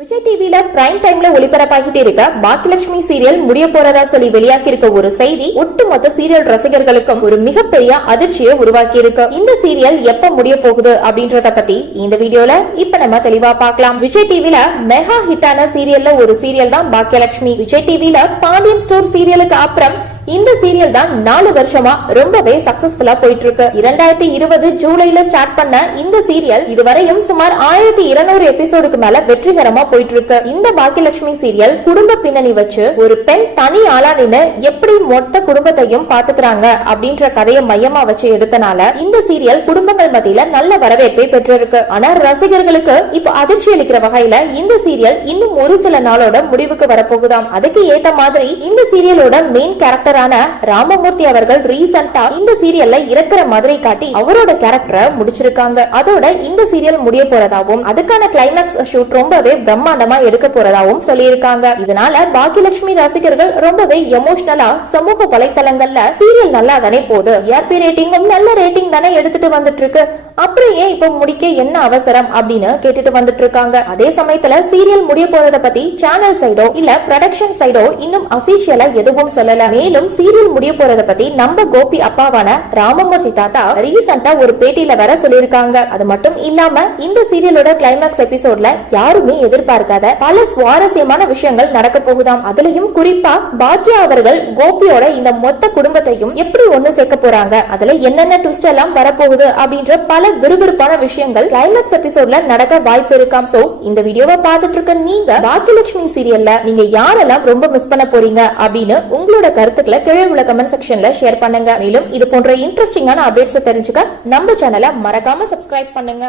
விஜய் டிவியில பிரைம் டைம்ல ஒளிபரப்பாகிட்டு இருக்க பாக்கியலட்சுமி சீரியல் முடிய போறதா சொல்லி வெளியாகி இருக்க ஒரு செய்தி ஒட்டுமொத்த சீரியல் ரசிகர்களுக்கும் ஒரு மிகப்பெரிய அதிர்ச்சியை உருவாக்கி இருக்கு இந்த சீரியல் எப்ப முடிய போகுது அப்படின்றத பத்தி இந்த வீடியோல இப்ப நம்ம தெளிவா பார்க்கலாம். விஜய் டிவில மெகா ஹிட்டான சீரியல்ல ஒரு சீரியல் தான் பாக்கியலட்சுமி. விஜய் டிவில பாண்டியன் ஸ்டோர் சீரியலுக்கு அப்புறம் இந்த சீரியல் தான் நாலு வருஷமா ரொம்பவே சக்சஸ்ஃபுல்லா போயிட்டு இருக்கு இரண்டாயிரத்தி இருபது ஜூலைல ஸ்டார்ட் பண்ண இந்த சீரியல் இதுவரையும் சுமார் ஆயிரத்தி இருநூறு எபிசோடுக்கு மேல வெற்றிகரமா போயிட்டு இருக்கு இந்த பாக்கியலட்சுமி சீரியல் குடும்ப பின்னணி வச்சு ஒரு பெண் தனி ஆளா எப்படி மொத்த குடும்பத்தையும் பாத்துக்கிறாங்க அப்படின்ற கதையை மையமா வச்சு எடுத்தனால இந்த சீரியல் குடும்பங்கள் மத்தியில நல்ல வரவேற்பை பெற்றிருக்கு. ஆனா ரசிகர்களுக்கு இப்ப அதிர்ச்சி அளிக்கிற வகையில இந்த சீரியல் இன்னும் ஒரு சில நாளோட முடிவுக்கு வரப்போகுதாம். அதுக்கு ஏத்த மாதிரி இந்த சீரியலோட மெயின் கேரக்டர் கேரக்டரான ராமமூர்த்தி அவர்கள் ரீசெண்டா இந்த சீரியல்ல இறக்குற மாதிரி காட்டி அவரோட கேரக்டரை முடிச்சிருக்காங்க. அதோட இந்த சீரியல் முடிய போறதாவும் அதுக்கான கிளைமேக்ஸ் ஷூட் ரொம்பவே பிரம்மாண்டமா எடுக்க போறதாவும் சொல்லியிருக்காங்க. இதனால பாக்கியலட்சுமி ரசிகர்கள் ரொம்பவே எமோஷனலா சமூக வலைத்தளங்கள்ல சீரியல் நல்லா தானே போகுது ஏஆர்பி ரேட்டிங்கும் நல்ல ரேட்டிங் தானே எடுத்துட்டு வந்துட்டு இருக்கு அப்புறம் ஏன் இப்ப முடிக்க என்ன அவசரம் அப்படின்னு கேட்டுட்டு வந்துட்டு இருக்காங்க அதே சமயத்துல சீரியல் முடிய போறத பத்தி சேனல் சைடோ இல்ல ப்ரொடக்ஷன் சைடோ இன்னும் அபிஷியலா எதுவும் சொல்லல. மேலும் சீரியல் முடிய போறத பத்தி நம்ம கோபி அப்பாவான ராமமூர்த்தி தாத்தா ரீசெண்டா ஒரு பேட்டியில வர சொல்லியிருக்காங்க. அது மட்டும் இல்லாம இந்த சீரியலோட கிளைமேக்ஸ் எபிசோட்ல யாருமே எதிர்பார்க்காத பல சுவாரஸ்யமான விஷயங்கள் நடக்க போகுதாம். அதுலயும் குறிப்பா பாக்யா அவர்கள் கோபியோட இந்த மொத்த குடும்பத்தையும் எப்படி ஒண்ணு சேர்க்க போறாங்க? அதுல என்னென்ன ட்விஸ்ட் எல்லாம் வரப்போகுது அப்படின்ற பல விறுவிறுப்பான விஷயங்கள் கிளைமேக்ஸ் எபிசோட்ல நடக்க வாய்ப்பு இருக்காம். சோ இந்த வீடியோவை பார்த்துட்டு இருக்க நீங்க பாக்கியலட்சுமி சீரியல்ல நீங்க யாரெல்லாம் ரொம்ப மிஸ் பண்ண போறீங்க அப்படின்னு உங்களோட கருத்துக்களை கீழே உள்ள கமெண்ட் செக்ஷன்ல ஷேர் பண்ணுங்க. மேலும் இது போன்ற இன்ட்ரெஸ்டிங்கான அப்டேட்ஸ் தெரிஞ்சுக்க நம்ம சேனலை மறக்காம சப்ஸ்கிரைப் பண்ணுங்க.